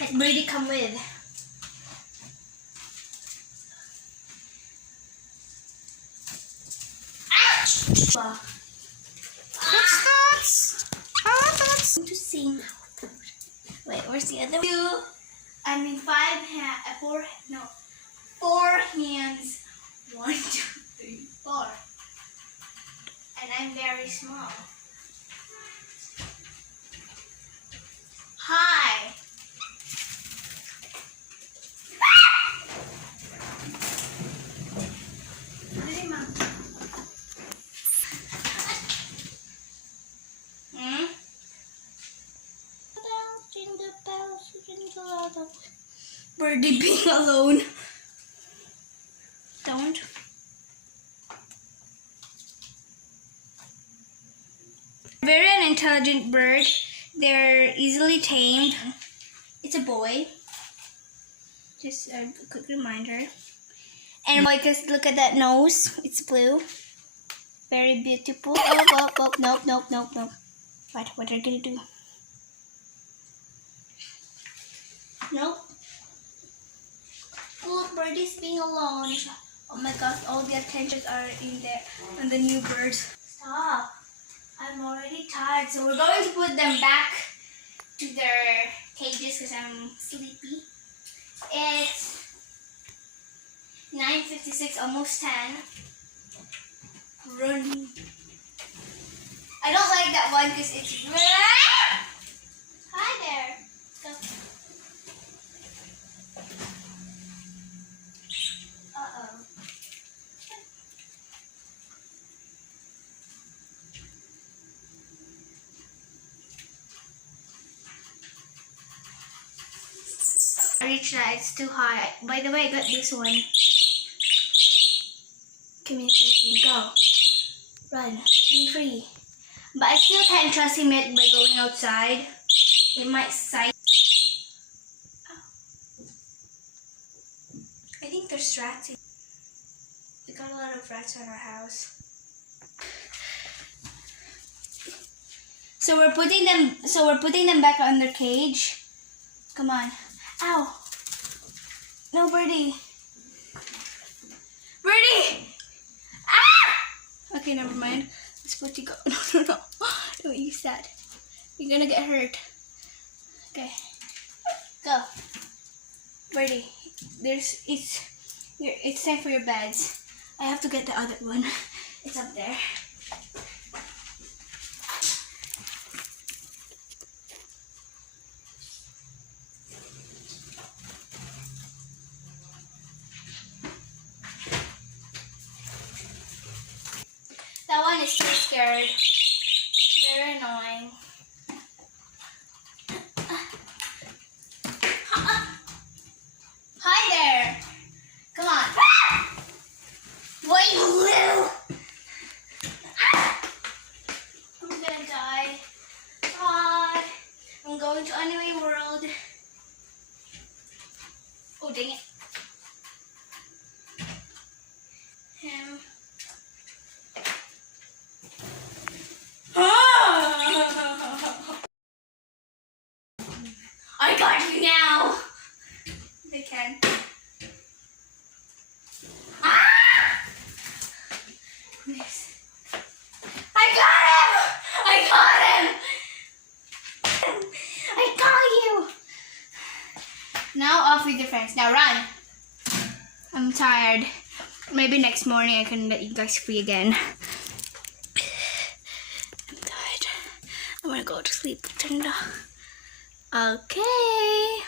Let Birdie come with. What's that? That's to sing. Wait, where's the other one? I mean 4 hands. 1, 2, 3, 4. And I'm very small. Hi. Birdie being alone. Don't. Very an intelligent bird. They're easily tamed. It's a boy. Just a quick reminder. And because look at that nose. It's blue. Very beautiful. Oh, nope. What are you gonna do? Nope. Look, Birdie's being alone. Oh my gosh, all the attentions are in there on the new birds. Stop. I'm already tired, so we're going to put them back to their cages because I'm sleepy. It's 9:56, almost 10. Running. I don't like that one because it's... Hi there. Go. Uh-oh. I reached that, it's too high. By the way, I got this one. Come here, Casey, go. Run, be free. But I still can't trust him yet by going outside. It might sight. I think there's rats. We got a lot of rats on our house. So we're putting them back on their cage. Come on. Ow. No, Birdie. Birdie! Ah! Okay, never mind. Let's put you go. No. Don't use that. You're gonna get hurt. Okay. Go. Birdie. It's time for your beds. I have to get the other one. It's up there. That one is too scared. Very annoying. Hi there. Come on. What you do? I'm gonna die. God. I'm going to Anime World. Oh, dang it. Him. I got you now. They can. Ah! Yes. I got him! I got you! Now off with your friends. Now run. I'm tired. Maybe next morning I can let you guys free again. I'm tired. I want to go to sleep. Turn it off. Okay.